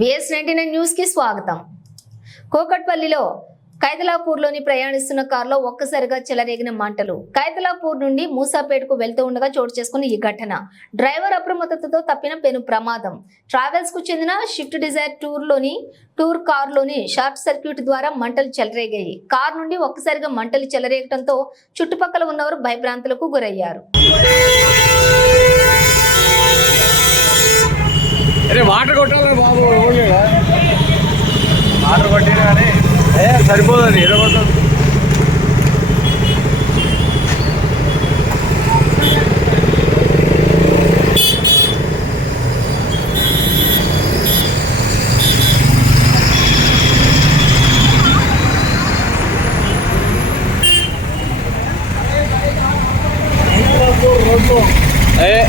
Ninety nine న్యూస్కి స్వాగతం. కోకట్పల్లిలో కైతలాపూర్లోని ప్రయాణిస్తున్న కారులో ఒక్కసారిగా చెలరేగిన మంటలు. కైతలాపూర్ నుండి మూసాపేటకు వెళ్తూ ఉండగా చోటు చేసుకున్న ఈ ఘటన. డ్రైవర్ అప్రమత్తతతో తప్పిన పెను ప్రమాదం. ట్రావెల్స్కు చెందిన షిఫ్ట్ డిజైర్ టూర్లోని టూర్ కారులోని షార్ట్ సర్క్యూట్ ద్వారా మంటలు చెలరేగాయి. కారు నుండి ఒక్కసారిగా మంటలు చెలరేగటంతో చుట్టుపక్కల ఉన్నవారు భయభ్రాంతులకు గురయ్యారు. వాటర్ కొట్టాలి సరిపోదండి సరిపోదు అది ఏ.